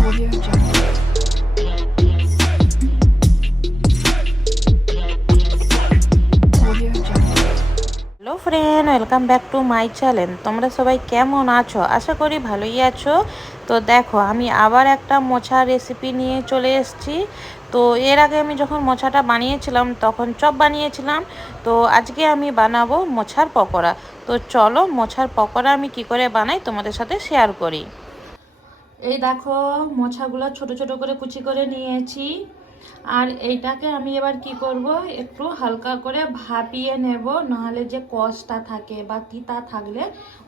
Hello friend welcome back to my channel তোমরা সবাই কেমন আছো? আশা করি ভালোই আছো। তো দেখো, আমি আবার একটা মোছা রেসিপি নিয়ে চলে এসেছি। তো এর আগে আমি যখন মোছাটা বানিয়েছিলাম, তখন চপ বানিয়েছিলাম। তো আজকে আমি বানাবো মোছার পকোড়া। তো চলো মোছার পকোড়া আমি কি করে বানাই তোমাদের সাথে শেয়ার করি। এই দেখো মোছাগুলো ছোট ছোট করে কুচি করে নিয়েছি। আর এইটাকে আমি এবার কি করব? একটু হালকা করে ভাপিয়ে নেব, নাহলে যে কষটা থাকে বা তিতা থাকলে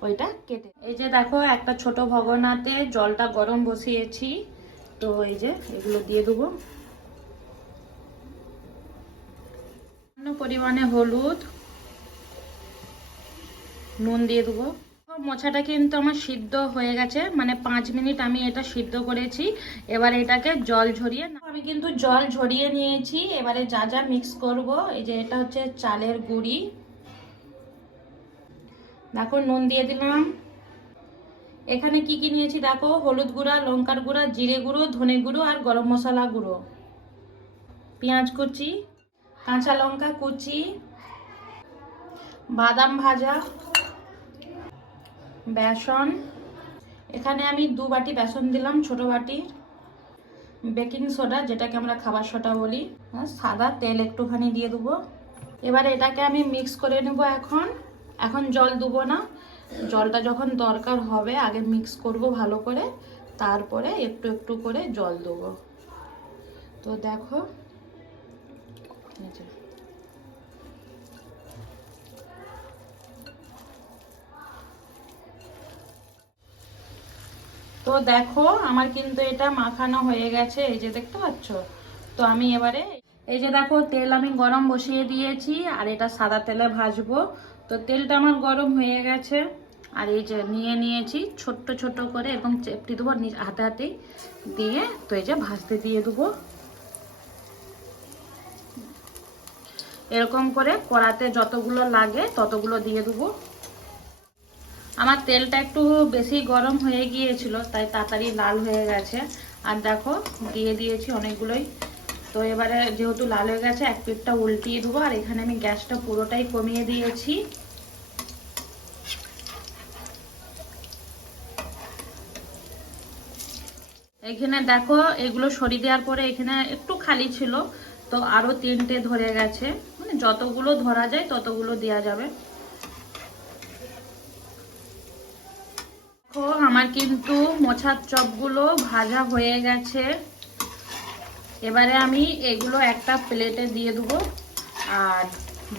ওইটা কেটে এই যে দেখো, একটা ছোট ভগনাতে জলটা গরম বসিয়েছি। তো এই যে এগুলো দিয়ে দেবো। পরিমাণে হলুদ, নুন দিয়ে দেবো। মোছাটা কিন্তু আমার সিদ্ধ হয়ে গেছে। মানে পাঁচ মিনিট আমি এটা সিদ্ধ করেছি। এবার এটাকে জল ঝরিয়ে আমি কিন্তু জল ঝরিয়ে নিয়েছি। এবারে যা যা মিক্স করব, এই যে এটা হচ্ছে চালের গুঁড়ি। দেখো, নুন দিয়ে দিলাম। এখানে কি কি নিয়েছি দেখো? হলুদ গুঁড়া, লঙ্কার গুঁড়া, জিরে গুঁড়ো, ধনে গুঁড়ো আর গরম মশলা গুঁড়ো। পেঁয়াজ কুচি, কাঁচা লঙ্কা কুচি, বাদাম ভাজা। বেসন। এখানে আমি দু বাটি বেসন দিলাম, ছোট বাটির বেকিং সোডা, যেটাকে আমরা খাবার সোডা বলি। আর সাদা তেল একটুখানি দিয়ে দেবো। এবার এটাকে আমি মিক্স করে নেব এখন। এখন জল দেবো না। জলটা যখন দরকার হবে, আগে মিক্স করব ভালো করে। তারপরে একটু একটু করে জল দেবো। তো দেখো তো দেখো, আমার কিন্তু এটা মাখানো হয়ে গেছে, এই যে দেখতে পাচ্ছ? তো আমি এবারে, এই যে দেখো, তেল আমি গরম বসিয়ে দিয়েছি, আর এটা সাদা তেলে ভাজবো। তো তেলটা আমার গরম হয়ে গেছে, আর এই যে নিয়ে নিয়েছি, ছোট্ট ছোট করে এরকম চেপটি দেবো হাতে হাতে দিয়ে, তো এই যে ভাজতে দিয়ে দেবো। এরকম করে কড়াতে যতগুলো লাগে ততগুলো দিয়ে দেবো। আমার তেলটা একটু বেশি গরম হয়ে গিয়েছিল, তাই তাড়াতাড়ি লাল হয়ে গেছে। আর দেখো, দিয়ে দিয়েছি অনেকগুলোই। তো এবারে যেহেতু লাল হয়ে গেছে, এক পিঠটা উল্টিয়ে দেবো, আর এখানে আমি গ্যাসটা পুরোটাই কমিয়ে দিয়েছি। এখানে দেখো, এগুলো সরিয়ে দেওয়ার পরে এখানে একটু খালি ছিল, তো আরও তিনটে ধরে গেছে। মানে যতগুলো ধরা যায়, ততগুলো দেওয়া যাবে। দেখো, আমার কিন্তু মোছার চপগুলো ভাজা হয়ে গেছে। এবারে আমি এগুলো একটা প্লেটে দিয়ে দেবো, আর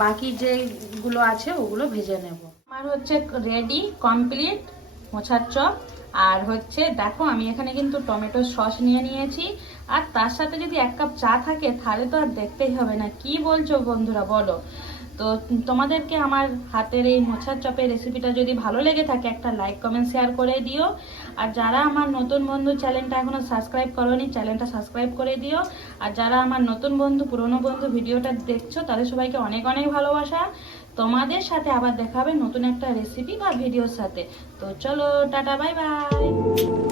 বাকি যেগুলো আছে ওগুলো ভেজে নেব। আমার হচ্ছে রেডি কমপ্লিট মোছার চপ। আর হচ্ছে, দেখো, আমি এখানে কিন্তু টমেটো সস নিয়ে নিয়েছি। আর তার সাথে যদি এক কাপ চা থাকে, তাহলে তো আর দেখতেই হবে না। কি বলছো বন্ধুরা, বলো। তো তোমাদেরকে আমার হাতের এই মোছার চপের রেসিপিটা যদি ভালো লেগে থাকে, একটা লাইক কমেন্ট শেয়ার করে দিও। আর যারা আমার নতুন বন্ধু চ্যানেলটা এখনও সাবস্ক্রাইব করোনি চ্যানেলটা সাবস্ক্রাইব করে দিও। আর যারা আমার নতুন বন্ধু, পুরনো বন্ধু ভিডিওটা দেখছ, তাদের সবাইকে অনেক অনেক ভালোবাসা। তোমাদের সাথে আবার দেখা হবে নতুন একটা রেসিপি বা ভিডিওর সাথে। তো চলো, টাটা বাই বাই